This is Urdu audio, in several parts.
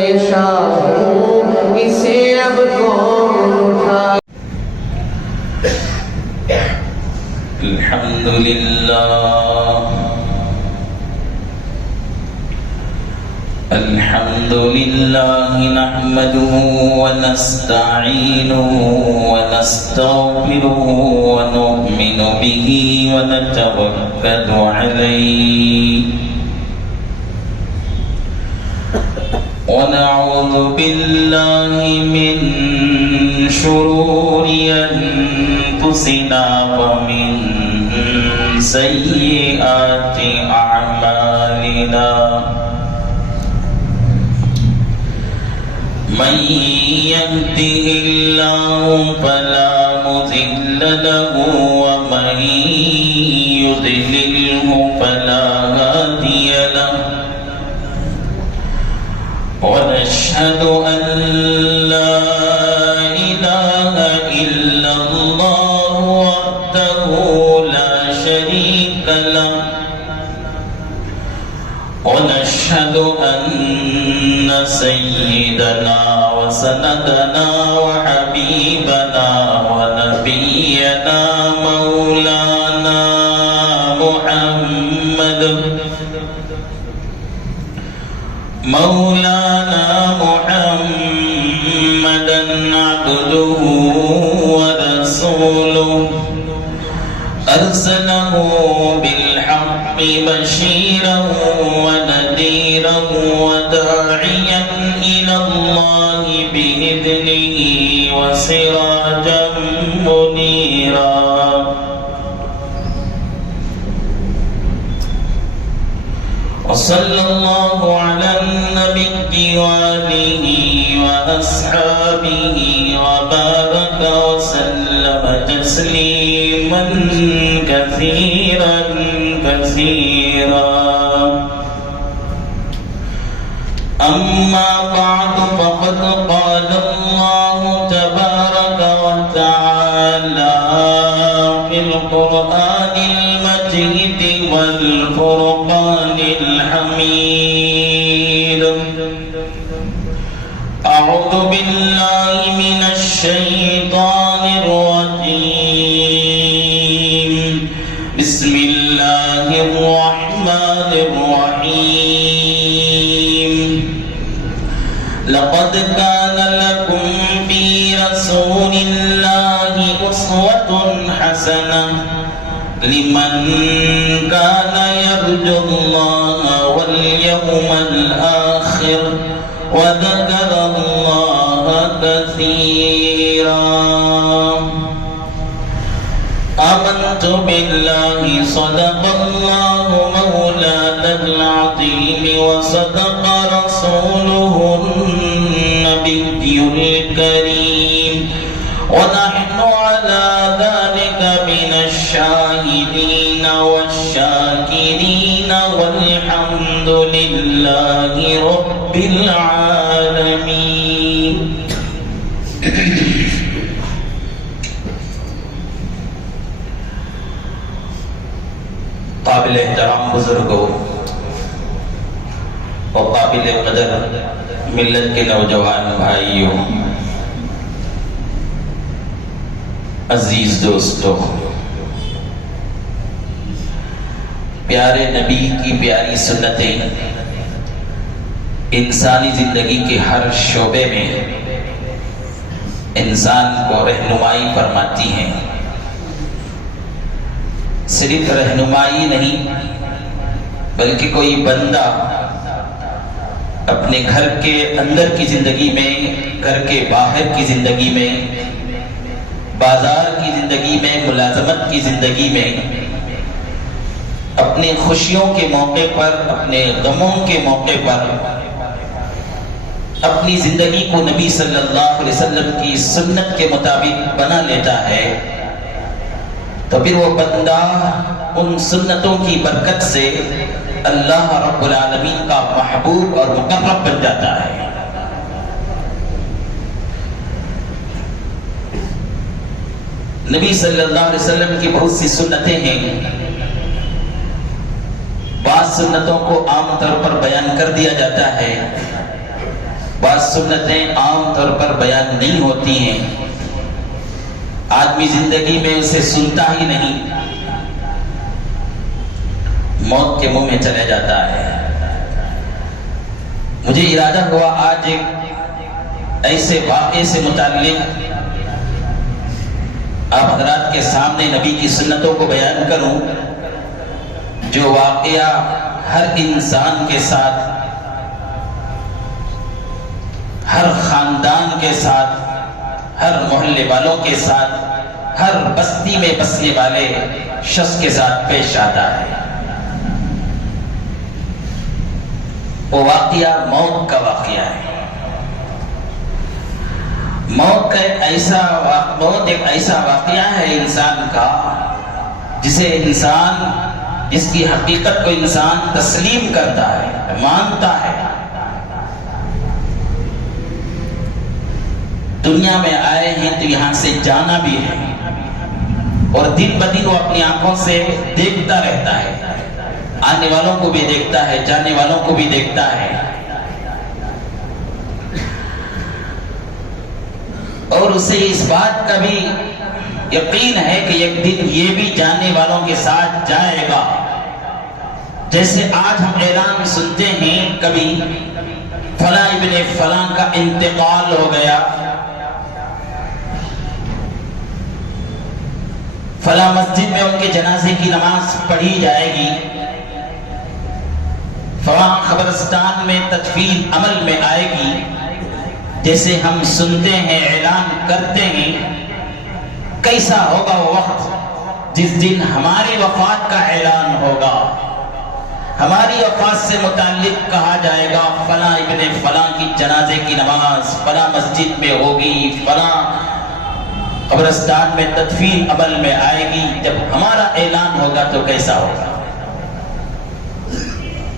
پریشان ہوں، اسے اب کون اٹھا۔ الحمد لله نحمده ونستعينه ونستغفره ونؤمن به ونتوكل عليه ونعوذ بالله من شرور أنفسنا ومن سيئات أعمالنا من يهده الله فلا مضل له ومن يضلله فلا هادي له ونشهد أن لا إله إلا الله وحده لا شريك له ونشهد أن سيدنا وسندنا وحبيبنا ونبينا مولانا محمدا عبده ورسوله أرسله بالحق بشيرا ونذيرا وداعيا إلى الله بإذنه وسراجا منيرا وصلى الله على النبي وآله وأصحابه وبارك وسلم تسليما كثيرا كثيرا أما بعد فقد قال الله تبارك وتعالى في القرآن المجيد والفرقان الحميد أعوذ بالله من الشيطان الرجيم بسم الله الرحمن الرحيم لقد كان لكم في رسول الله أسوة حسنة لمن كان يرجو الله واليوم الآخر وذكر الله كثيرا آمنت بالله صدق الله مولانا العظيم وصدق رسوله النبي الكريم ونحن على ذلك من الشاهدين والشاكرين والحمد لله رب العالمين قابل احترام بزرگوں اور قابل قدر ملت کے نوجوان بھائیوں، عزیز دوستوں، پیارے نبی کی پیاری سنتیں انسانی زندگی کے ہر شعبے میں انسان کو رہنمائی فرماتی ہیں۔ صرف رہنمائی نہیں بلکہ کوئی بندہ اپنے گھر کے اندر کی زندگی میں، گھر کے باہر کی زندگی میں، بازار کی زندگی میں، ملازمت کی زندگی میں، اپنے خوشیوں کے موقع پر، اپنے غموں کے موقع پر اپنی زندگی کو نبی صلی اللہ علیہ وسلم کی سنت کے مطابق بنا لیتا ہے تو پھر وہ بندہ ان سنتوں کی برکت سے اللہ رب العالمین کا محبوب اور مقرب بن جاتا ہے۔ نبی صلی اللہ علیہ وسلم کی بہت سی سنتیں ہیں، بعض سنتوں کو عام طور پر بیان کر دیا جاتا ہے، بعض سنتیں عام طور پر بیان نہیں ہوتی ہیں، آدمی زندگی میں اسے سنتا ہی نہیں، موت کے منہ میں چلے جاتا ہے۔ مجھے ارادہ ہوا آج ایک ایسے واقعے سے متعلق آپ حضرات کے سامنے نبی کی سنتوں کو بیان کروں، جو واقعہ ہر انسان کے ساتھ، ہر خاندان کے ساتھ، ہر محلے والوں کے ساتھ، ہر بستی میں بسنے والے شخص کے ساتھ پیش آتا ہے۔ وہ واقعہ موت کا واقعہ ہے۔ موت ایک ایسا واقعہ ہے انسان کا جس کی حقیقت کو انسان تسلیم کرتا ہے، مانتا ہے۔ دنیا میں آئے ہیں تو یہاں سے جانا بھی ہے، اور دن بدن وہ اپنی آنکھوں سے دیکھتا رہتا ہے، آنے والوں کو بھی دیکھتا ہے، جانے والوں کو بھی دیکھتا ہے، اور اسے اس بات کا بھی یقین ہے کہ ایک دن یہ بھی جانے والوں کے ساتھ جائے گا۔ جیسے آج ہم اعلان سنتے ہیں کبھی فلاں ابن فلاں کا انتقال ہو گیا، فلاں مسجد میں ان کے جنازے کی نماز پڑھی جائے گی، فلاں قبرستان میں تدفین عمل میں آئے گی۔ جیسے ہم سنتے ہیں، اعلان کرتے ہیں، کیسا ہوگا وہ وقت جس دن ہماری وفات کا اعلان ہوگا، ہماری وفات سے متعلق کہا جائے گا فلاں ابن فلاں کی جنازے کی نماز فلاں مسجد میں ہوگی، فلاں قبرستان میں تدفین عمل میں آئے گی۔ جب ہمارا اعلان ہوگا تو کیسا ہوگا؟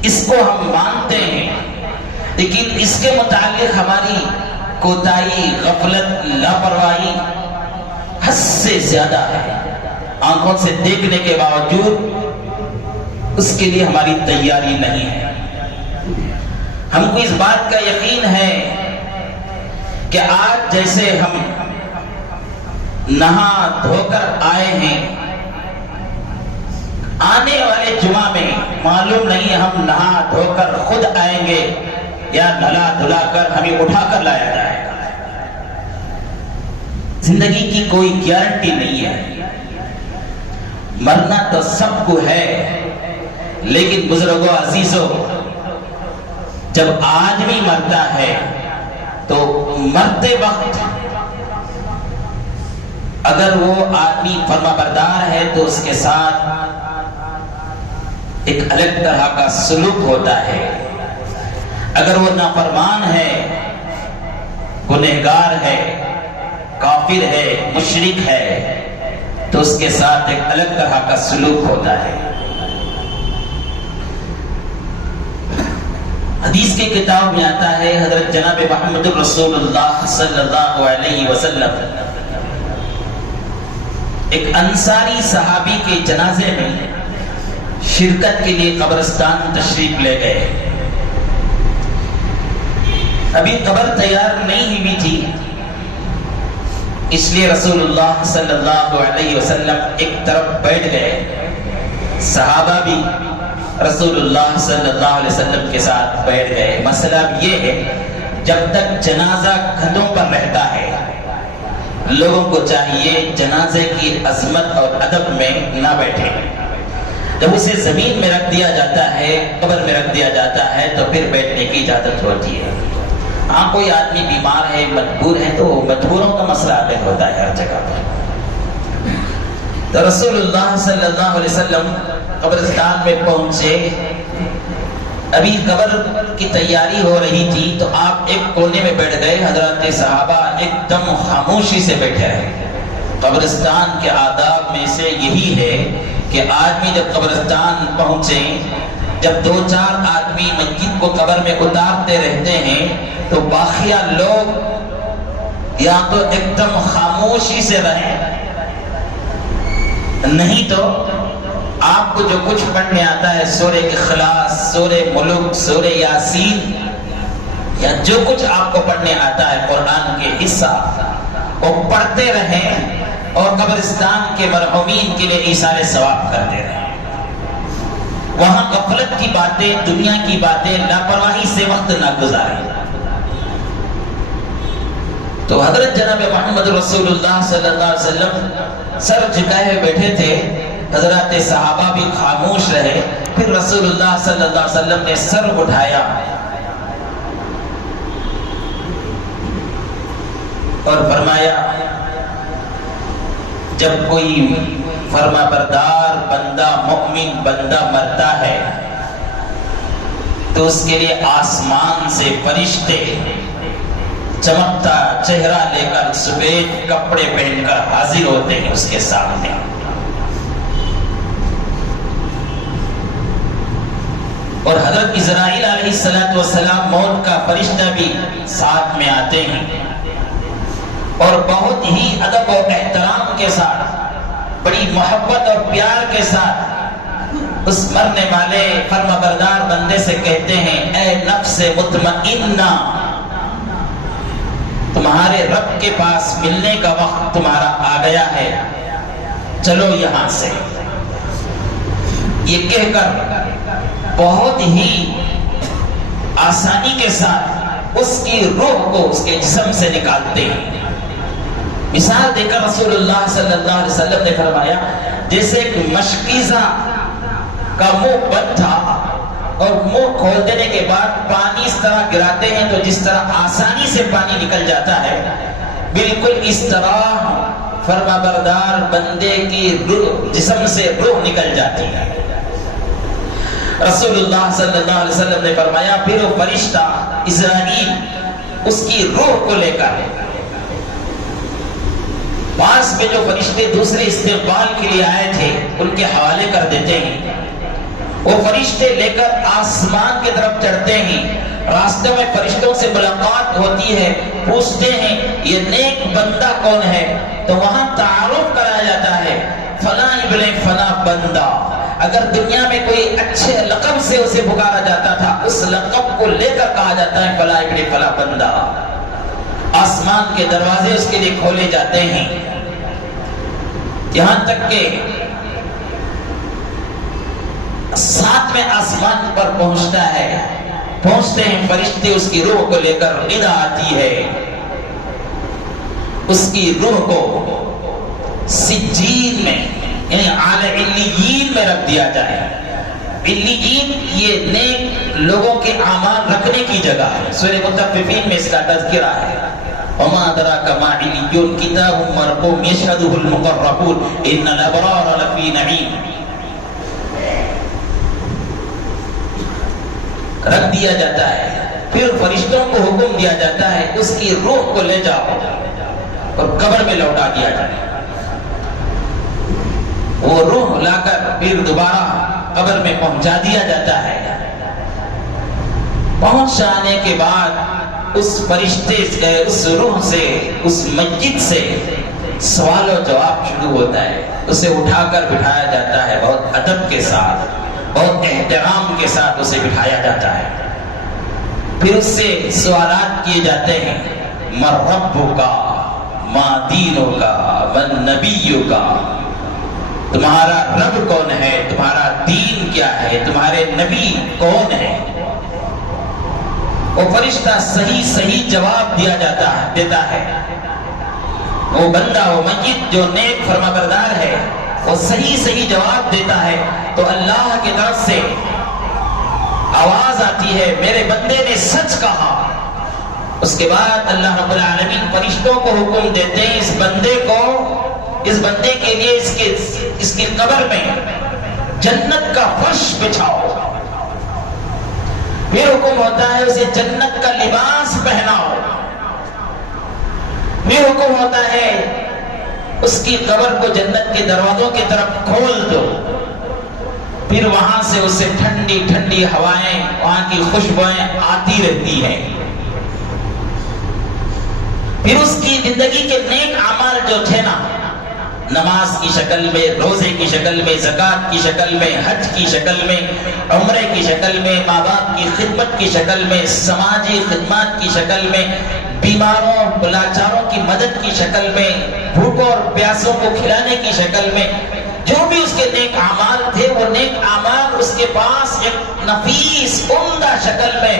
اس کو ہم مانتے ہیں، لیکن اس کے متعلق ہماری کوتاہی، غفلت، لاپرواہی حد سے زیادہ ہے۔ آنکھوں سے دیکھنے کے باوجود اس کے لیے ہماری تیاری نہیں ہے۔ ہم کو اس بات کا یقین ہے کہ آج جیسے ہم نہا دھو کر آئے ہیں، آنے والے جمعہ میں معلوم نہیں ہم نہا دھو کر خود آئیں گے یا نلا دھلا کر ہمیں اٹھا کر لایا جائے گا۔ زندگی کی کوئی گارنٹی نہیں ہے۔ مرنا تو سب کو ہے، لیکن بزرگوں، عزیزوں، جب آدمی مرتا ہے تو مرتے وقت اگر وہ آدمی فرما بردار ہے تو اس کے ساتھ ایک الگ طرح کا سلوک ہوتا ہے۔ اگر وہ نافرمان ہے، گنہگار ہے، کافر ہے، مشرک ہے، تو اس کے ساتھ ایک الگ طرح کا سلوک ہوتا ہے۔ حدیث کی کتاب میں آتا ہے، حضرت جناب محمد رسول اللہ صلی اللہ علیہ وسلم ایک انصاری صحابی کے جنازے میں شرکت کے لیے قبرستان تشریف لے گئے۔ ابھی قبر تیار نہیں ہوئی تھی، اس لیے رسول اللہ صلی اللہ علیہ وسلم ایک طرف بیٹھ گئے، صحابہ بھی رسول اللہ صلی اللہ علیہ وسلم کے ساتھ بیٹھ گئے۔ مسئلہ یہ ہے، جب تک جنازہ کندھوں پر رہتا ہے، لوگوں کو چاہیے جنازے کی عظمت اور ادب میں نہ بیٹھے۔ جب اسے زمین میں رکھ دیا جاتا ہے، قبر میں رکھ دیا جاتا ہے، تو پھر بیٹھنے کی اجازت ہوتی ہے۔ ہاں، کوئی آدمی بیمار ہے، مجبور ہے، تو مجبوروں کا مسئلہ عقل ہوتا ہے ہر جگہ پر۔ تو رسول اللہ صلی اللہ علیہ وسلم قبرستان میں پہنچے، ابھی قبر کی تیاری ہو رہی تھی، تو آپ ایک کونے میں بیٹھ گئے۔ حضرات صحابہ ایک دم خاموشی سے بیٹھے ہیں۔ قبرستان کے آداب میں سے یہی ہے کہ آدمی جب قبرستان پہنچے، جب دو چار آدمی میت کو قبر میں اتارتے رہتے ہیں، تو باقیہ لوگ یا تو ایک دم خاموشی سے رہیں، نہیں تو آپ کو جو کچھ پڑھنے آتا ہے، سورہ اخلاص، سورہ ملک، سورہ یاسین، یا جو کچھ آپ کو پڑھنے آتا ہے قرآن کے حصہ وہ پڑھتے رہیں اور قبرستان کے مرحومین کے لیے ایثار ثواب کرتے رہیں. وہاں غفلت کی باتیں، دنیا کی باتیں، لاپرواہی سے وقت نہ گزاریں. تو حضرت جناب محمد رسول اللہ صلی اللہ علیہ وسلم سر جھکائے بیٹھے تھے، حضرات صحابہ بھی خاموش رہے. پھر رسول اللہ صلی اللہ علیہ وسلم نے سر اٹھایا اور فرمایا جب کوئی فرما بردار بندہ، مومن بندہ مرتا ہے تو اس کے لیے آسمان سے فرشتے چمکتا چہرہ لے کر سفید کپڑے پہن کر حاضر ہوتے ہیں اس کے سامنے. اور حضرت اسرائیل علیہ السلام موت کا فرشتہ بھی ساتھ میں آتے ہیں اور بہت ہی ادب و احترام کے ساتھ، بڑی محبت اور پیار کے ساتھ اس مرنے والے فرمانبردار بندے سے کہتے ہیں اے نفس مطمئنہ، تمہارے رب کے پاس ملنے کا وقت تمہارا آ گیا ہے، چلو یہاں سے. یہ کہہ کر بہت ہی آسانی کے ساتھ اس کی روح کو اس کے جسم سے نکالتے ہیں. مثال دے کر رسول اللہ صلی اللہ علیہ وسلم نے فرمایا جیسے ایک مشکیزہ کا منہ بند تھا اور منہ کھول دینے کے بعد پانی اس طرح گراتے ہیں تو جس طرح آسانی سے پانی نکل جاتا ہے، بالکل اس طرح فرما بردار بندے کی روح، جسم سے روح نکل جاتی ہے. رسول اللہ صلی اللہ علیہ وسلم نے فرمایا پھر وہ فرشتہ اسرائیل اس کی روح کو لے کر پاس میں جو فرشتے دوسرے استقبال کے لیے آئے تھے ان کے حوالے کر دیتے ہیں. وہ فرشتے لے کر آسمان کی طرف چڑھتے ہیں. راستے میں فرشتوں سے ملاقات ہوتی ہے، پوچھتے ہیں یہ نیک بندہ کون ہے، تو وہاں تعارف کرایا جاتا ہے فلاں ابن فلاں بندہ. اگر دنیا میں کوئی اچھے لقب سے اسے پکارا جاتا تھا اس لقب کو لے کر کہا جاتا ہے فلاں ابن فلاں بندہ. آسمان کے دروازے اس کے لیے کھولے جاتے ہیں یہاں تک کہ ساتویں آسمان پر پہنچتا ہے. پہنچتے ہیں فرشتے اس کی روح کو لے کر، ندا آتی ہے اس کی روح کو سجین میں یعنی اعلی علیین میں رکھ دیا جائے. علیین یہ نیک لوگوں کے اعمال رکھنے کی جگہ ہے. سورہ مطففین میں اس کا تذکرہ ہے وما ادراک ما علیون کتاب مرقوم یشہدہ المقربون ان الابرار لفی نعیم. رکھ دیا جاتا ہے. پھر فرشتوں کو حکم دیا جاتا ہے اس کی روح کو لے جاؤ اور قبر میں لوٹا دیا جائے. وہ روح لا کر پھر دوبارہ قبر میں پہنچا دیا جاتا ہے. پہنچ جانے کے بعد اس فرشتے سے، اس روح سے، اس میت سے سوال و جواب شروع ہوتا ہے. اسے اٹھا کر بٹھایا جاتا ہے، بہت ادب کے ساتھ، بہت احترام کے ساتھ اسے بٹھایا جاتا ہے. پھر اس سے سوالات کیے جاتے ہیں من ربک ما دینک من نبیک، تمہارا رب کون ہے، تمہارا دین کیا ہے، تمہارے نبی کون ہے. وہ فرشتہ صحیح جواب دیتا ہے. وہ بندہ، وہ میت جو نیک فرما بردار ہے وہ صحیح جواب دیتا ہے تو اللہ کی طرف سے آواز آتی ہے میرے بندے نے سچ کہا. اس کے بعد اللہ رب العالمین فرشتوں کو حکم دیتے ہیں اس بندے کے لیے اس کی قبر میں جنت کا فرش بچھاؤ. پھر حکم ہوتا ہے اسے جنت کا لباس پہناؤ. پھر حکم ہوتا ہے اس کی قبر کو جنت کے دروازوں کی طرف کھول دو. پھر وہاں سے اسے ٹھنڈی ٹھنڈی ہوائیں، وہاں کی خوشبوئیں آتی رہتی ہیں. پھر اس کی زندگی کے نیک اعمال جو تھے نا، نماز کی شکل میں، روزے کی شکل میں، زکوٰۃ کی شکل میں، حج کی شکل میں، عمرے کی شکل میں، ماں باپ کی خدمت کی شکل میں، سماجی خدمات کی شکل میں، بیماروں لاچاروں کی مدد کی شکل میں، بھوکوں اور پیاسوں کو کھلانے کی شکل میں، جو بھی اس کے نیک اعمال تھے وہ نیک اعمال اس کے پاس ایک نفیس عمدہ شکل میں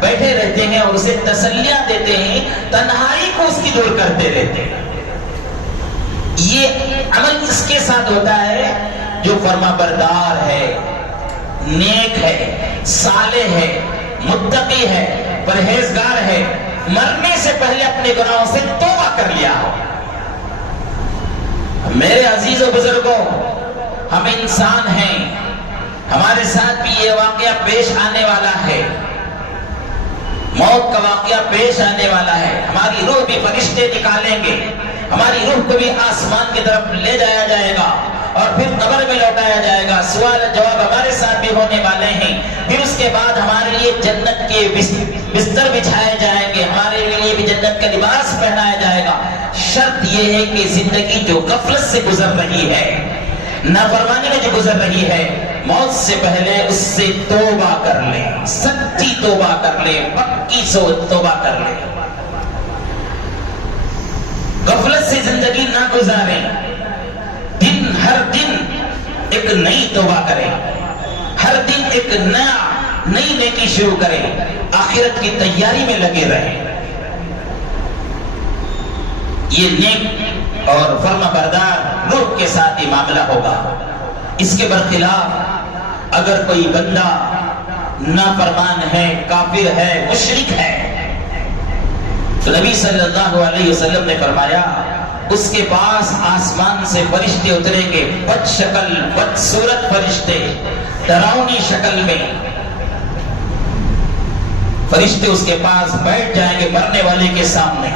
بیٹھے رہتے ہیں اور اسے تسلیاں دیتے ہیں، تنہائی کو اس کی دور کرتے رہتے ہیں۔ یہ عمل اس کے ساتھ ہوتا ہے جو فرما بردار ہے، نیک ہے، صالح ہے، متقی ہے، پرہیزگار ہے، مرنے سے پہلے اپنے گناہوں سے توبہ کر لیا ہو۔ میرے عزیز و بزرگوں، ہم انسان ہیں، ہمارے ساتھ بھی یہ واقعہ پیش آنے والا ہے، موت کا واقعہ پیش آنے والا ہے، ہماری روح بھی فرشتے نکالیں گے، ہماری روح کو بھی آسمان کی طرف لے جایا جائے گا اور پھر قبر میں لوٹایا جائے گا، سوال جواب ہمارے ساتھ بھی ہونے والے ہیں، پھر اس کے بعد ہمارے لیے جنت کے بستر بچھائے جائیں گے، ہمارے لیے بھی جنت کا لباس پہنایا جائے گا۔ شرط یہ ہے کہ زندگی جو غفلت سے گزر رہی ہے، نافرمانی میں جو گزر رہی ہے، موت سے پہلے اس سے توبہ کر لیں، سچی توبہ کر لیں، پکی توبہ کر لیں، غفلت سے زندگی نہ گزاریں، ہر دن ایک نئی توبہ کریں، ہر دن ایک نئی نیکی شروع کریں، آخرت کی تیاری میں لگے رہیں۔ یہ نیک اور فرما بردار روح کے ساتھ ہی معاملہ ہوگا۔ اس کے برخلاف اگر کوئی بندہ نافرمان ہے، کافر ہے، مشرک ہے، تو نبی صلی اللہ علیہ وسلم نے فرمایا اس کے پاس آسمان سے فرشتے اتریں گے، بد شکل بد صورت فرشتے، ڈراؤنی شکل میں فرشتے اس کے پاس بیٹھ جائیں گے مرنے والے کے سامنے،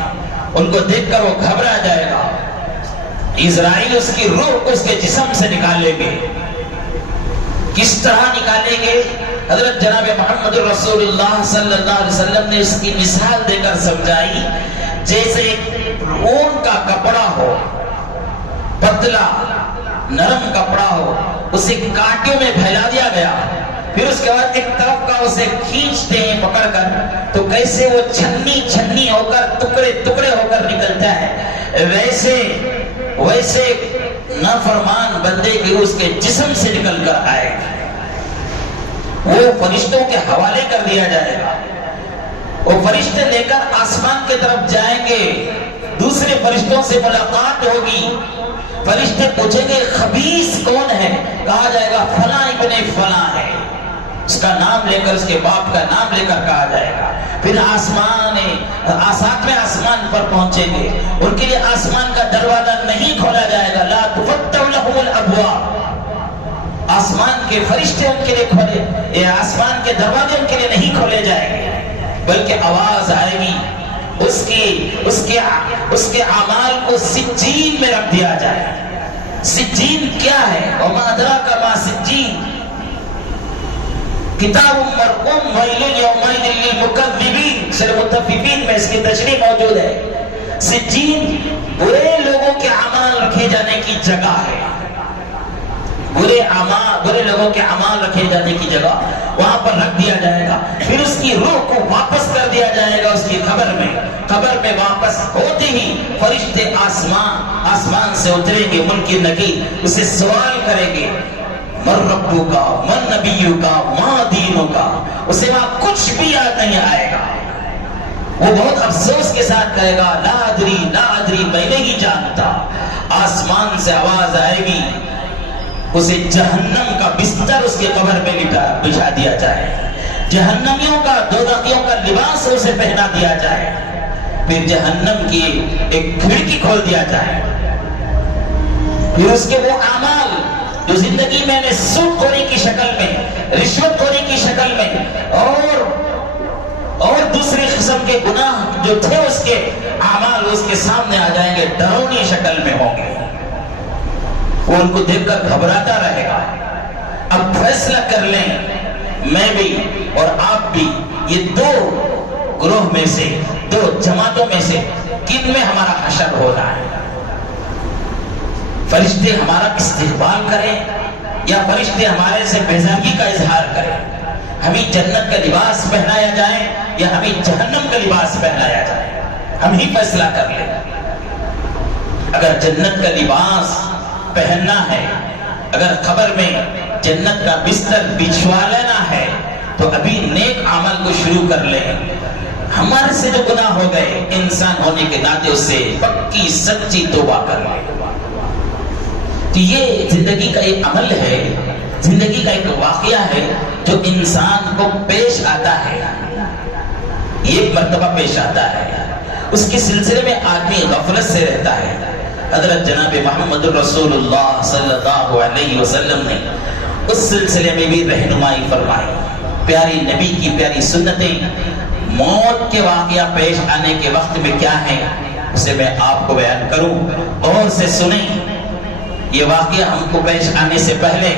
ان کو دیکھ کر وہ گھبرا جائے گا، اسرائیل اس کی روح کو اس کے جسم سے نکالیں گے۔ کس طرح نکالیں گے؟ حضرت جناب محمد رسول اللہ صلی اللہ علیہ وسلم نے اس کی مثال دے کر سمجھائی، جیسے اون کا کپڑا ہو، پتلا نرم کپڑا ہو، اسے کانٹوں میں پھیلا دیا گیا، پھر اس کے بعد ایک طرف کا اسے کھینچتے ہیں پکڑ کر، تو کیسے وہ چھنی چھنی ہو کر ٹکڑے ٹکڑے ہو کر نکلتا ہے، ویسے نافرمان بندے کی روح اس کے جسم سے نکل کر آئے گا، وہ فرشتوں کے حوالے کر دیا جائے گا، وہ فرشتے لے کر آسمان کی طرف جائیں گے، دوسرے فرشتوں سے ملاقات ہوگی، فرشتے پوچھیں گے خبیث کون ہے؟ کہا جائے گا فلاں ابن فلاں ہے، اس کا نام لے کر، اس کے باپ کا نام لے کر کہا جائے گا، پھر ساتویں آسمان پر پہنچیں گے، ان کے لیے آسمان کا دروازہ نہیں کھولا جائے گا، لا تفتح لهم الابواب، آسمان کے فرشتے ان کے لیے کھولے، یہ آسمان کے دروازے ان کے لیے نہیں کھولے جائیں گے، بلکہ آواز آئے گی، اس کے اعمال کو سجین میں رکھ دیا جائے۔ سجین کیا ہے؟ وما ادراک ما سجین، کتاب مرقوم ویل یومئذ للمکذبین، سورہ مطففین میں اس کی تشریح موجود ہے۔ سجین برے لوگوں کے اعمال رکھے جانے کی جگہ ہے، برے لوگوں کے اعمال رکھے جانے کی جگہ وہاں پر رکھ دیا جائے گا، پھر اس کی روح کو واپس کر دیا جائے گا اس کی قبر میں واپس ہوتے ہی فرشتے آسمان سے اتریں گے، منکر نکیر اسے سوال کریں گے، من ربو کا، من نبیو کا، ما دینو کا، اسے وہاں کچھ بھی یاد نہیں آئے گا، وہ بہت افسوس کے ساتھ کہے گا لا ادری میں نہیں جانتا۔ آسمان سے آواز آئے گی، اسے جہنم کا بستر اس کے قبر میں بچھا دیا جائے، جہنمیوں کا دوزخیوں کا لباس اسے پہنا دیا جائے، پھر جہنم کی ایک کھڑکی کھول دیا جائے، پھر اس کے وہ اعمال جو زندگی میں نے سود خوری کی شکل میں، رشوت خوری کی شکل میں اور دوسری قسم کے گناہ جو تھے اس کے اعمال اس کے سامنے آ جائیں گے، ڈراؤنی شکل میں ہوں گے، وہ ان کو دیکھ کر گھبراتا رہے گا۔ اب فیصلہ کر لیں، میں بھی اور آپ بھی، یہ دو گروہ میں سے، دو جماعتوں میں سے کن میں ہمارا حشر ہونا ہے؟ فرشتے ہمارا استقبال کریں یا فرشتے ہمارے سے بیزاری کا اظہار کریں، ہمیں جنت کا لباس پہنایا جائے یا ہمیں جہنم کا لباس پہنایا جائے، ہم ہی فیصلہ کر لیں۔ اگر جنت کا لباس پہننا ہے، اگر خبر میں جنت کا بستر بچھوا لینا ہے تو ابھی نیک عمل کو شروع کر لیں۔ ہمارے سے جو گناہ ہو گئے، انسان ہونے کے ناطے اس سے پکی سچی توبہ کر لیں۔ تو یہ زندگی کا ایک عمل ہے، زندگی کا ایک واقعہ ہے جو انسان کو پیش آتا ہے، یہ ایک مرتبہ پیش آتا ہے، اس کے سلسلے میں آدمی غفلت سے رہتا ہے۔ حضرت جناب محمد رسول اللہ صلی اللہ علیہ وسلم نے اس سلسلے میں بھی رہنمائی فرمائی۔ پیاری نبی کی پیاری سنتیں موت کے واقعہ پیش آنے کے وقت میں کیا ہیں اسے میں آپ کو بیان کروں، اور سے سنیں۔ یہ واقعہ ہم کو پیش آنے سے پہلے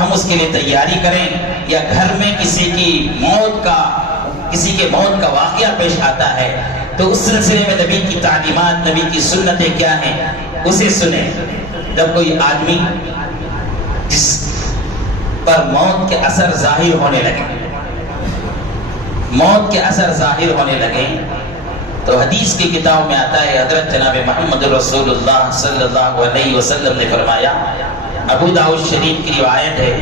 ہم اس کے لیے تیاری کریں، یا گھر میں کسی کے موت کا واقعہ پیش آتا ہے تو اس سلسلے میں نبی کی تعلیمات، نبی کی سنتیں کیا ہیں اسے سنیں۔ جب کوئی آدمی جس پر موت کے اثر ظاہر ہونے لگے، موت کے اثر ظاہر ہونے لگے، تو حدیث کی کتاب میں آتا ہے، حضرت جناب محمد رسول اللہ صلی اللہ علیہ وسلم نے فرمایا، ابو داؤد شریف کی روایت ہے،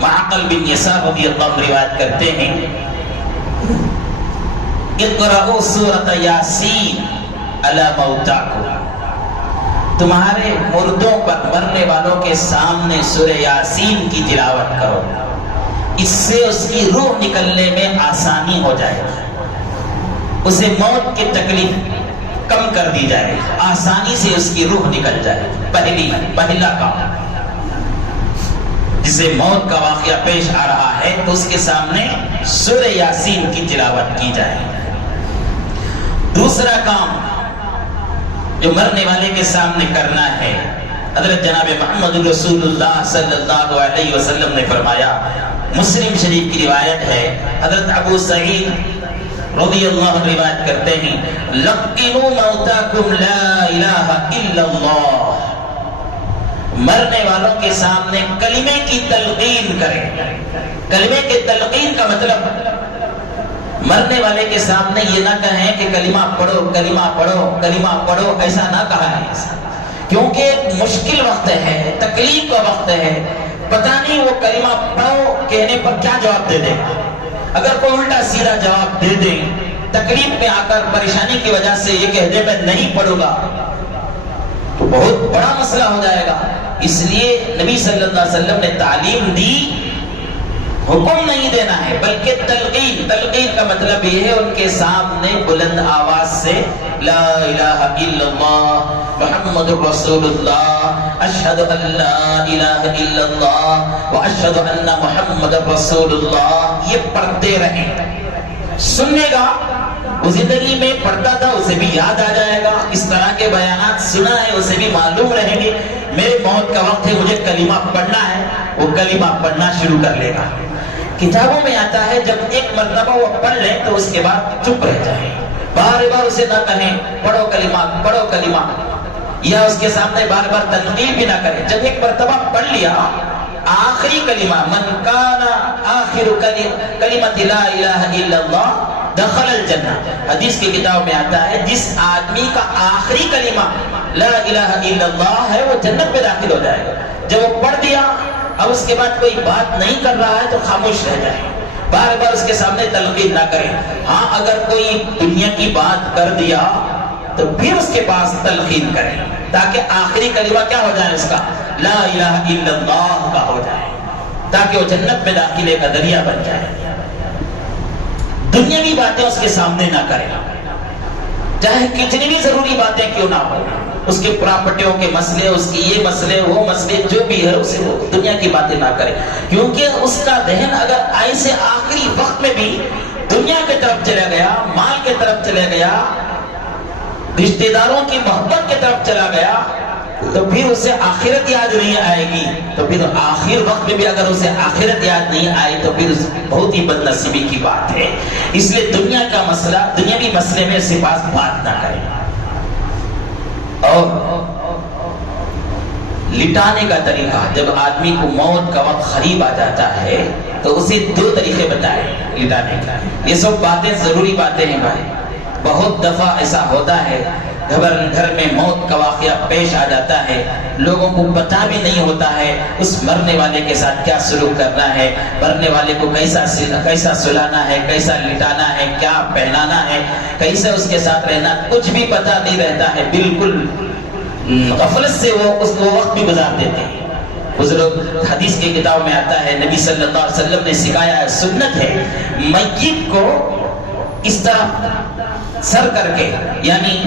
معقل بن یسار رضی اللہ عنہ روایت کرتے ہیں، اقرأوا سورۃ یاسین علی موتاکم، تمہارے مردوں پر، مرنے والوں کے سامنے سورہ یاسین کی تلاوت کرو، اس سے اس کی روح نکلنے میں آسانی ہو جائے، اسے موت کی تکلیف کم کر دی جائے، آسانی سے اس کی روح نکل جائے۔ پہلا کام، جسے موت کا واقعہ پیش آ رہا ہے تو اس کے سامنے سورہ یاسین کی تلاوت کی جائے۔ دوسرا کام جو مرنے والے کے سامنے کرنا ہے، حضرت جناب محمد رسول اللہ صلی اللہ علیہ وسلم نے فرمایا، مسلم شریف کی روایت ہے، حضرت ابو سعید رضی اللہ عنہ روایت کرتے ہیں، لقنوا موتاکم لا الہ الا اللہ، مرنے والوں کے سامنے کلمے کی تلقین کریں۔ کلمے کی تلقین کا مطلب مرنے والے کے سامنے یہ نہ کہیں کہ کلمہ پڑھو کلمہ پڑھو کلمہ پڑھو، ایسا نہ کہا ہے، کیونکہ مشکل وقت ہے، تکلیف کا وقت ہے، پتہ نہیں وہ کلمہ پڑھو کہنے پر کیا جواب دے دے گا۔ اگر کوئی الٹا سیدھا جواب دے دے، تکلیف میں آ کر پریشانی کی وجہ سے یہ کہہ دے میں نہیں پڑھوں گا، تو بہت بڑا مسئلہ ہو جائے گا۔ اس لیے نبی صلی اللہ علیہ وسلم نے تعلیم دی، حکم نہیں دینا ہے بلکہ تلقین۔ تلقین کا مطلب یہ ہے ان کے سامنے بلند آواز سے لا الہ الا اللہ محمد رسول اللہ اشہد ان لا الہ الا اللہ واشہد ان محمد رسول اللہ یہ پڑھتے رہیں۔ سننے گا، وہ زندگی میں پڑھتا تھا اسے بھی یاد آ جائے گا، اس طرح کے بیانات سنا ہے اسے بھی معلوم رہیں گے، میرے موت کا وقت ہے مجھے کلمہ پڑھنا ہے، وہ کلمہ پڑھنا شروع کر لے گا۔ کتابوں میں آتا ہے جب ایک مرتبہ وہ پڑھ لے تو اس کے بعد چپ رہ جائے، بار بار اسے نہ کہیں پڑھو کلمہ، یا اس کے سامنے بار بار تنقید بھی نہ کرے۔ جب ایک مرتبہ پڑھ لیا، آخری کلمہ من کان آخر کلمۃ لا الہ الا اللہ دخل الجنہ، حدیث کی کتاب میں آتا ہے جس آدمی کا آخری کلمہ لا الہ الا اللہ ہے وہ جنت میں داخل ہو جائے گا۔ جب وہ پڑھ دیا، اب اس کے بعد کوئی بات نہیں کر رہا ہے تو خاموش رہ جائے، بار بار اس کے سامنے تلقین نہ کریں۔ ہاں اگر کوئی دنیا کی بات کر دیا تو پھر اس کے پاس تلقین کریں تاکہ آخری کلمہ کیا ہو جائے، اس کا لا الہ الا اللہ کا ہو جائے، تاکہ وہ جنت میں داخلے کا ذریعہ بن جائے۔ دنیاوی باتیں اس کے سامنے نہ کریں، چاہے کتنی بھی ضروری باتیں کیوں نہ ہو، اس کے پراپرٹیوں کے مسئلے، اس کی یہ مسئلے وہ مسئلے جو بھی ہے اسے وہ دنیا کی باتیں نہ کرے، کیونکہ اس کا ذہن اگر ایسے آخری وقت میں بھی دنیا کی طرف چلا گیا، مال کی طرف چلا گیا، رشتہ داروں کی محبت کی طرف چلا گیا، تو پھر اسے آخرت یاد نہیں آئے گی، تو پھر آخر وقت میں بھی اگر اسے آخرت یاد نہیں آئی تو پھر بہت ہی بد نصیبی کی بات ہے۔ اس لیے دنیا کا مسئلہ، دنیاوی مسئلے میں اس کے پاس بات نہ کریں۔ اور لٹانے کا طریقہ، جب آدمی کو موت کا وقت قریب آ جاتا ہے تو اسے دو طریقے بتائے لٹانے کا۔ یہ سب باتیں ضروری باتیں ہیں بھائی، بہت دفعہ ایسا ہوتا ہے گھر میں موت کا واقعہ پیش آ جاتا ہے، لوگوں کو پتہ بھی نہیں ہوتا ہے اس مرنے والے کے ساتھ کیا سلوک کرنا ہے، مرنے والے کو کیسا سلانا ہے، کیسا لٹانا ہے، کیا پہنانا ہے، کیسے اس کے ساتھ رہنا، کچھ بھی پتہ نہیں رہتا ہے، بالکل غفلت سے وہ وقت بھی گزار دیتے ہیں۔ بزرگ حدیث کی کتاب میں آتا ہے، نبی صلی اللہ علیہ وسلم نے سکھایا ہے، سنت ہے میت کو اس طرح سر کر کے، یعنی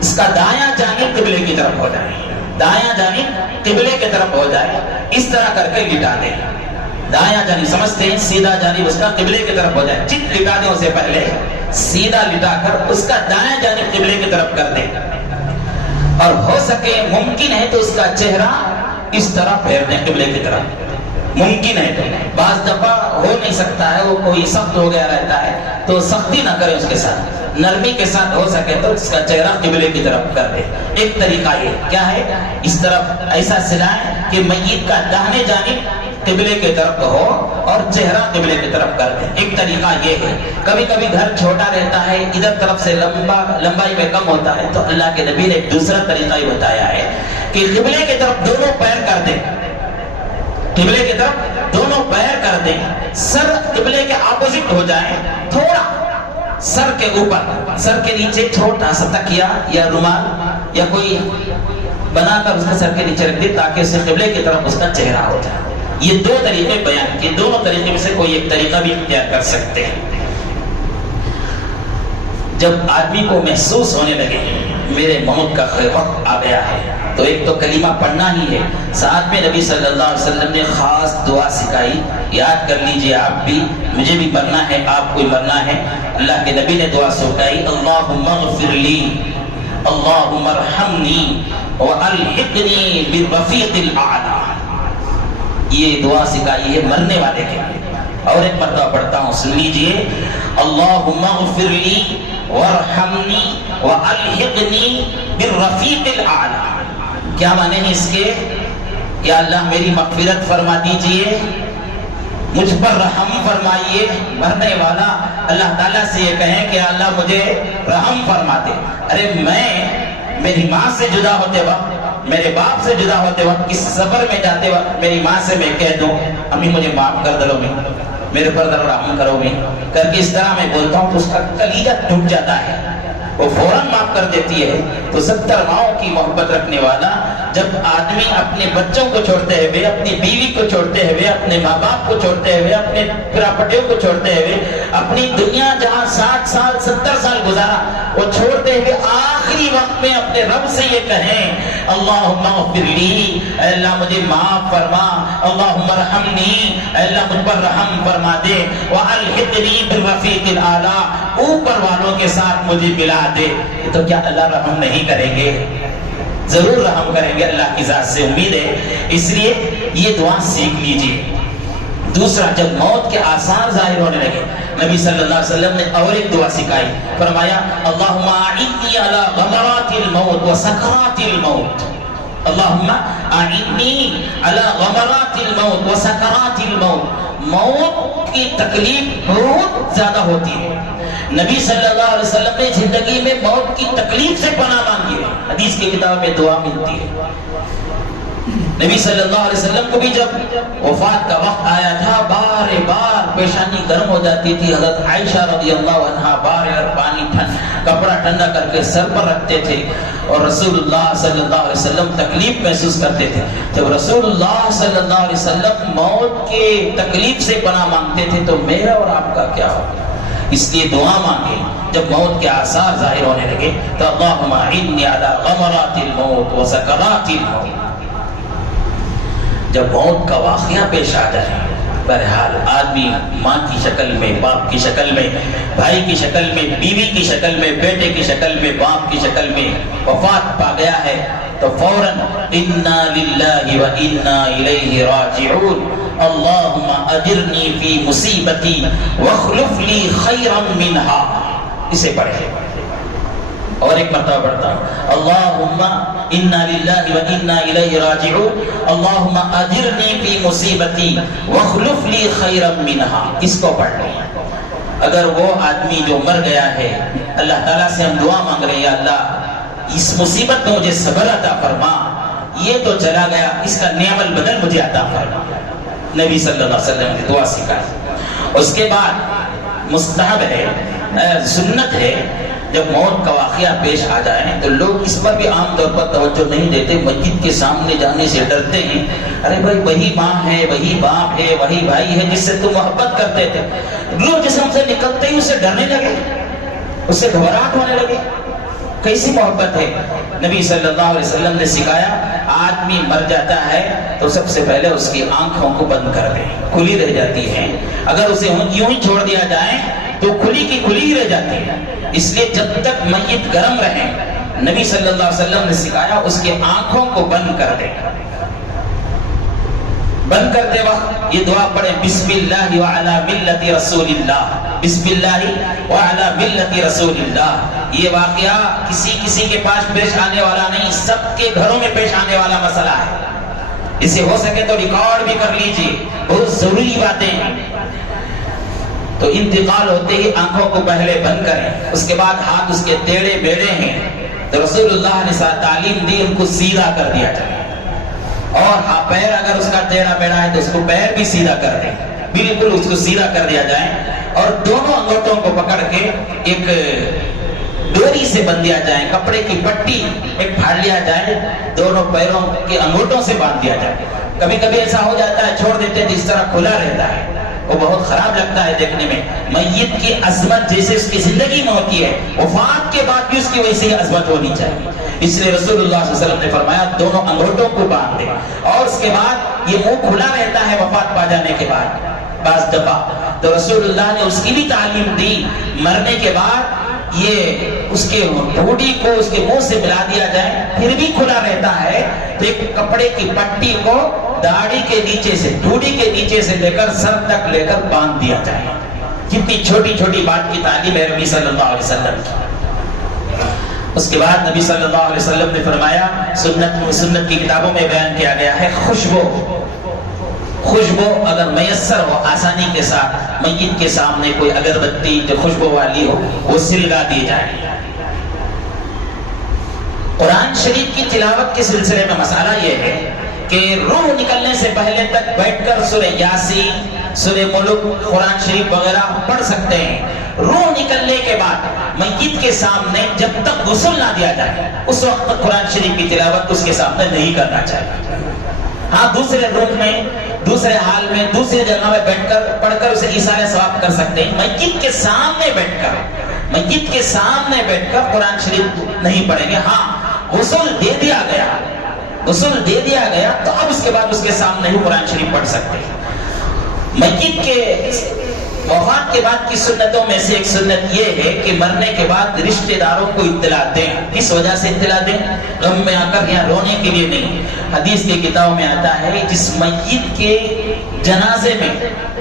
اس کا دایاں جانب قبلے کی طرف ہو جائے، دایاں جانب قبلے کی طرف ہو جائے، اس طرح کر کے لٹا دیں۔ دایاں جانب سمجھتے ہیں سیدھا جانب اس کا قبلے کی طرف ہو جائے، چت لٹانے سے پہلے سیدھا لٹا کر اس کا دایاں جانب قبلے کی طرف کر دیں، اور ہو سکے ممکن ہے تو اس کا چہرہ اس طرح پھیر دیں قبلے کی طرف، ممکن ہے تو۔ بعض دفعہ ہو نہیں سکتا ہے، وہ کوئی سخت ہو گیا رہتا ہے تو سختی نہ کرے، اس کے ساتھ نرمی کے ساتھ ہو سکے تو اس کا چہرہ قبلے کی طرف کر دے۔ ایک طریقہ یہ کیا ہے، اس طرف ایسا سلائیں کہ میت کا داہنے جانب قبلے کی طرف ہو اور چہرہ قبلے کی طرف کر دیں۔ ایک طریقہ یہ ہے، کبھی کبھی گھر چھوٹا رہتا ہے، ادھر طرف سے لمبائی میں کم ہوتا ہے، تو اللہ کے نبی نے ایک دوسرا طریقہ ہی بتایا ہے کہ قبلے کی طرف دونوں پیر کر دیں، قبلے کی طرف دونوں پیر کر دیں، سر قبلے کے اپوزٹ ہو جائے، تھوڑا سر کے اوپر، سر کے نیچے چھوٹا سا تکیا یا رومال یا کوئی بنا کر اس کے سر کے نیچے رکھ دے تاکہ اسے قبلے کی طرف اس کا چہرہ ہو جائے۔ یہ دو طریقے بیان کیے، دونوں طریقے میں سے کوئی ایک طریقہ بھی اختیار کر سکتے ہیں۔ جب آدمی کو محسوس ہونے لگے میرے موت کا وقت آ گیا ہے تو ایک تو کلمہ پڑھنا ہی ہے، ساتھ میں نبی صلی اللہ علیہ وسلم نے خاص دعا سکھائی، یاد کر لیجئے آپ بھی، مجھے بھی مرنا ہے، آپ کو مرنا ہے۔ اللہ کے نبی نے دعا سکھائی، اللہم اغفر لی، اللہم ارحمنی والحقنی بالرفیق الاعلی۔ یہ دعا سکھائی ہے مرنے والے کے لیے، اور ایک مرتبہ پڑھتا ہوں، سن لیجئے، اللہم اغفر لی وارحمنی والحقنی بالرفیق الاعلی۔ کیا معنی ہے اس کے؟ یا اللہ میری مغفرت فرما دیجئے، مجھ پر رحم فرمائیے۔ مرنے والا اللہ تعالیٰ سے یہ کہیں کہ اللہ مجھے رحم فرما دے۔ ارے میں میری ماں سے جدا ہوتے وقت، میرے باپ سے جدا ہوتے وقت، اس سفر میں جاتے وقت میری ماں سے میں کہہ دوں امی مجھے معاف کر دو، میرے پر رحم کرو گے کر کے اس طرح میں بولتا ہوں تو اس کا کلیجہ ٹوٹ جاتا ہے، وہ فوراً معاف کر دیتی ہے۔ تو 70 ماؤں کی محبت رکھنے والا جب آدمی اپنے بچوں کو چھوڑتے ہوئے، اپنی بیوی کو چھوڑتے ہوئے، اپنے ماں باپ کو چھوڑتے ہوئے، اپنے پراپرٹیوں کو چھوڑتے ہوئے، اپنی دنیا جہاں 60 سال 70 سال گزارا وہ چھوڑتے ہوئے آخری وقت میں اپنے رب سے یہ کہیں اللہم اغفر لی، اے اللہ مجھے معاف فرما، اللہم ارحمنی، اے اللہ مجھ پر رحم فرما دے، والحقنی بالرفیق الاعلی، اوپر والوں کے ساتھ مجھے ملا دے۔ تو کیا اللہ رحم نہیں کریں گے؟ ضرور رحم کریں گے، اللہ کی ذات سے امید ہے۔ اس لیے یہ دعا سیکھ لیجئے۔ دوسرا، جب موت کے آثار ظاہر ہونے لگے، نبی صلی اللہ علیہ وسلم نے اور ایک دعا سکھائی، فرمایا اللہم اعنی علی غمرات الموت و سکرات الموت، اللہم اعنی علی غمرات الموت و سکرات الموت۔ موت کی تکلیف بہت زیادہ ہوتی ہے، نبی صلی اللہ علیہ وسلم نے زندگی میں موت کی تکلیف سے پناہ مانگی ہے، حدیث کی کتاب میں دعا ملتی ہے۔ نبی صلی اللہ علیہ وسلم کو بھی جب وفات کا وقت آیا تھا، بار بار پیشانی گرم ہو جاتی تھی، حضرت عائشہ رضی اللہ عنہا بار بار پانی کپڑا ٹھنڈا کر کے سر پر رکھتے تھے، اور رسول اللہ صلی اللہ علیہ وسلم تکلیف محسوس کرتے تھے۔ جب رسول اللہ صلی اللہ علیہ وسلم موت کے تکلیف سے پناہ مانگتے تھے تو میرا اور آپ کا کیا ہوگا؟ اس لیے دعا مانگے جب موت کے آثار ظاہر ہونے لگے تو اللہم اعنی علی غمرات الموت و سکرات الموت۔ جب موت کا واقعہ پیش آ جائے، بہرحال آدمی ماں کی شکل میں، باپ کی شکل میں، بھائی کی شکل میں، بیوی کی شکل میں، بیٹے کی شکل میں، باپ کی شکل میں وفات پا گیا ہے تو فوراً انا للہ و انا الیہ راجعون، اللہم اجرنی فی مصیبتی واخلف لی خیرا منہا، اسے پڑھے۔ اور ایک مرتبہ پڑھتا ہوں، اللہم انا للہ و انا الیہ راجعون، اللہم اجرنی فی مصیبتی واخلف لی خیرا منہا. اس کو پڑھ لیں. اگر وہ آدمی جو مر گیا ہے، اللہ تعالیٰ سے ہم دعا مانگ رہے ہیں، یا اللہ اس مصیبت میں مجھے صبر عطا فرما، یہ تو چلا گیا، اس کا نعم البدل مجھے عطا فرما. نبی صلی اللہ علیہ وسلم نے دعا سکھائی. اس کے بعد مستحب ہے، سنت ہے، جب موت کا واقعہ پیش آ جائے تو لوگ اس پر بھی عام طور پر توجہ نہیں دیتے، مسجد کے سامنے جانے سے ڈرتے ہیں. ارے بھائی وہی ماں ہے، وہی باپ ہے، وہی بھائی ہے جس سے تم محبت کرتے تھے، روح جسم سے نکلتے ہی اسے ڈرنے لگے، اس سے گھبراہٹ ہونے لگے. کیسی محبت ہے؟ نبی صلی اللہ علیہ وسلم نے سکھایا، آدمی مر جاتا ہے تو سب سے پہلے اس کی آنکھوں کو بند کر دیں، کھلی رہ جاتی ہے. اگر اسے یوں ہی چھوڑ دیا جائے تو کھلی کی کھلی ہی رہ جاتی ہے. اس لیے جب تک میت گرم رہے، نبی صلی اللہ علیہ وسلم نے سکھایا اس کی آنکھوں کو بند کر دیں. بند کرتے وقت یہ دعا پڑھیں، بسم اللہ وعلی ملت رسول اللہ، بسم اللہ وعلی ملت رسول اللہ. یہ واقعہ کسی کے پاس پیش آنے والا نہیں، سب کے گھروں میں پیش آنے والا مسئلہ ہے. اسے ہو سکے تو ریکارڈ بھی کر لیجئے، بہت ضروری باتیں ہیں. تو انتقال ہوتے ہی آنکھوں کو پہلے بند کریں، اس کے بعد ہاتھ اس کے ٹیڑھے میڑے ہیں تو رسول اللہ نے تعلیم دی ان کو سیدھا کر دیا جائے. اور ہاں پیر اگر اس کا ٹیڑھا میڑا ہے تو اس کو پیر بھی سیدھا کر دیں، بالکل اس کو سیدھا کر دیا جائے. اور دونوں انگوٹھوں کو پکڑ کے ایک ڈوری سے بندھ دیا جائے، کپڑے کی پٹی ایک پھاڑ لیا جائے، دونوں پیروں کے انگوٹھوں سے باندھ دیا جائے. کبھی کبھی ایسا ہو جاتا ہے چھوڑ دیتے جس طرح کھلا رہتا ہے، وہ بہت خراب لگتا ہے دیکھنے میں. میت کی عظمت جیسے اس کی زندگی میں ہوتی ہے، وفات کے بعد بھی اس کی ویسے ہی عظمت ہونی چاہیے. اس لیے رسول اللہ صلی اللہ علیہ وسلم نے فرمایا دونوں انگوٹھوں کو باندھ دے. اور اس کے بعد یہ منہ کھلا رہتا ہے وفات پا جانے کے بعد بعض دفعہ، تو رسول اللہ نے اس کی بھی تعلیم دی، مرنے کے بعد یہ اس کے ٹھوڑی کو اس کے منہ سے ملا دیا جائے، پھر بھی کھلا رہتا ہے تو ایک کپڑے کی پٹی کو داڑھی کے نیچے سے، ٹھوڑی کے نیچے سے لے کر سر تک لے کر باندھ دیا جائے. کتنی چھوٹی چھوٹی بات کی تعلیم ہے نبی صلی اللہ علیہ وسلم کی. اس کے بعد نبی صلی اللہ علیہ وسلم نے فرمایا، سنت کی کتابوں میں بیان کیا گیا ہے، خوشبو اگر میسر ہو آسانی کے ساتھ میت کے سامنے کوئی اگربتی جو خوشبو والی ہو وہ سلگا دی جائے. قرآن شریف کی تلاوت کے سلسلے میں مسئلہ یہ ہے کہ روح نکلنے سے پہلے تک بیٹھ کر سورہ یاسین، سورہ ملک، قرآن شریف وغیرہ پڑھ سکتے ہیں. روح نکلنے کے بعد میت کے سامنے جب تک غسل نہ دیا جائے اس وقت تک قرآن شریف کی تلاوت اس کے سامنے نہیں کرنا چاہیے. ہاں دوسرے روم میں، دوسرے حال میں، دوسری جگہ میں بیٹھ کر پڑھ کر اسے ایثار ثواب کر سکتے ہیں. میت کے سامنے بیٹھ کر قرآن شریف نہیں پڑھیں گے. ہاں غسل دے دیا گیا تو اب اس کے بعد اس کے سامنے ہی قرآن شریف پڑھ سکتے ہیں. میت کے وفات کے بعد کی سنتوں میں سے ایک سنت یہ ہے کہ مرنے کے بعد رشتہ داروں کو اطلاع دیں. کس وجہ سے اطلاع دیں؟ غم میں آ کر یا رونے کے لیے نہیں. حدیث کی کتابوں میں آتا ہے جس میت کے جنازے میں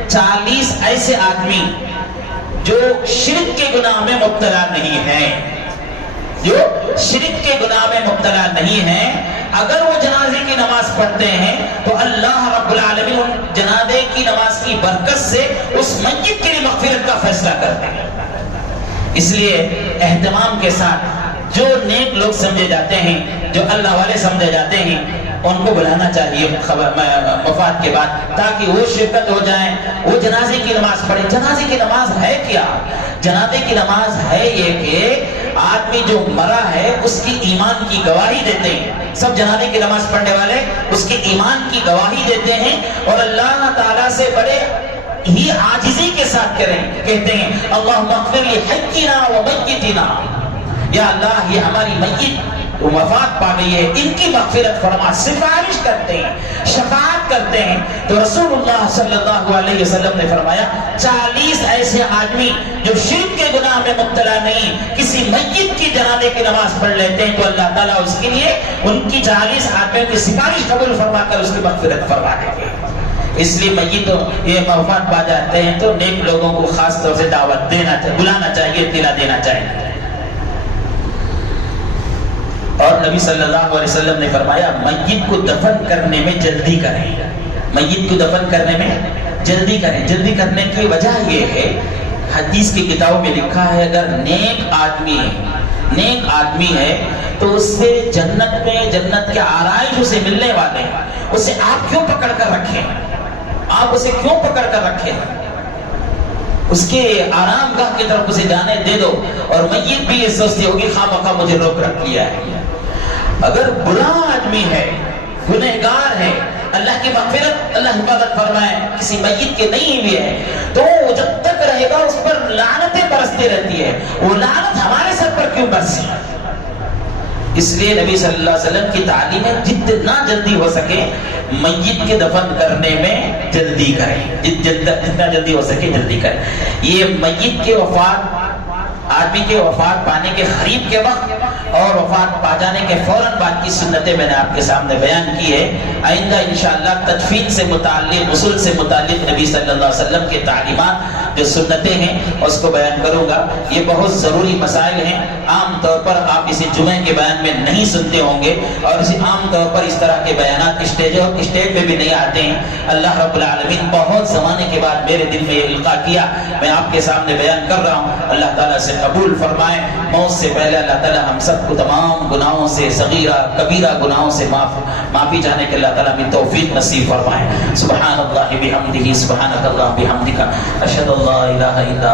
40 ایسے آدمی جو شرک کے گناہ میں مبتلا نہیں ہیں، اگر وہ جنازے کی نماز پڑھتے ہیں تو اللہ رب العالمین ان جنازے کی نماز کی برکت سے اس میت کے لیے مغفرت کا فیصلہ کرتے ہیں. اس لیے اہتمام کے ساتھ جو نیک لوگ سمجھے جاتے ہیں، جو اللہ والے سمجھے جاتے ہیں، ان کو بلانا چاہیے وفات کے بعد تاکہ وہ شرکت ہو جائیں، وہ جنازے کی نماز پڑھیں. جنازے کی نماز ہے کیا؟ جنازے کی نماز ہے یہ کہ آدمی جو مرا ہے اس کی ایمان کی گواہی دیتے ہیں. سب جنازے کی نماز پڑھنے والے اس کی ایمان کی گواہی دیتے ہیں اور اللہ تعالیٰ سے بڑے ہی عاجزی کے ساتھ کہتے ہیں اللہم اغفر لی حینا و میتنا، یا اللہ یہ ہماری میت وفات پا گئی ہے، ان کی مغفرت فرما. سفارش کرتے ہیں، شفاعت کرتے ہیں. تو رسول اللہ صلی اللہ علیہ وسلم نے فرمایا 40 ایسے آدمی جو شرک کے گناہ میں مبتلا نہیں کسی میت کی جنازے کی نماز پڑھ لیتے ہیں تو اللہ تعالیٰ اس کے لیے ان کی 40 آدمیوں کی سفارش قبول فرما کر اس کی مغفرت فرما دیں گے. اس لیے میت یہ وفات پا جاتے ہیں تو نیک لوگوں کو خاص طور سے دعوت دینا چاہیے، بلانا چاہیے، اطلاع دینا چاہیے. نبی صلی اللہ علیہ وسلم نے فرمایا میت کو دفن کرنے میں جلدی کریں، میت کو دفن کرنے میں جلدی کریں۔ جلدی کرنے کی وجہ یہ ہے، حدیث کی کتابوں میں لکھا ہے اگر نیک آدمی ہے تو اس سے جنت میں جنت کے آرائش اسے ملنے والے ہیں، اسے آپ کیوں پکڑ کر رکھیں؟ آپ اسے کیوں پکڑ کر رکھیں؟ اس کے آرام گاہ کی طرف اسے جانے دے دو۔ اور میت بھی یہ سوچتی ہوگی خواہ مخواہ مجھے روک رکھ لیا ہے۔ اگر برا آدمی ہے، گنہگار ہے، اللہ کی مغفرت اللہ حفاظت فرمائے کسی میت کے نہیں ہوئی ہے، تو وہ جب تک رہے گا اس پر لعنتیں برستی رہتی ہے۔ وہ لعنت ہمارے سر پر کیوں برسی؟ اس لیے نبی صلی اللہ علیہ وسلم کی تعلیم ہے جتنا جلدی ہو سکے میت کے دفن کرنے میں جلدی کریں، جتنا جلدی ہو سکے جلدی کریں۔ یہ میت کے وفات، آدمی کے وفات پانے کے قریب کے وقت اور وفات پا جانے کے فوراً بعد کی سنتیں میں نے آپ کے سامنے بیان کی ہے۔ آئندہ انشاءاللہ تدفین سے متعلق، غسل سے متعلق نبی صلی اللہ علیہ وسلم کے تعلیمات جو سنتیں ہیں اس کو بیان کروں گا۔ یہ بہت ضروری مسائل ہیں، عام طور پر آپ اسے جمعے کے بیان میں نہیں سنتے ہوں گے، اور اسے عام طور پر اس طرح کے بیانات اسٹیج پہ بھی نہیں آتے ہیں۔ اللہ رب العالمین بہت زمانے کے بعد میرے دل میں یہ القاء کیا، میں آپ کے سامنے بیان کر رہا ہوں۔ اللہ تعالیٰ سے قبول فرمائے۔ موت سے پہلے اللہ تعالیٰ ہم سب کو تمام گناہوں سے، صغیرہ کبیرہ گناہوں سے معافی جانے کے اللہ تعالیٰ ہمیں توفیق نصیب فرمائے۔ سبحان اللہ بحمدہ، سبحانک اللہ بحمدک، اشہد ان لا الہ الا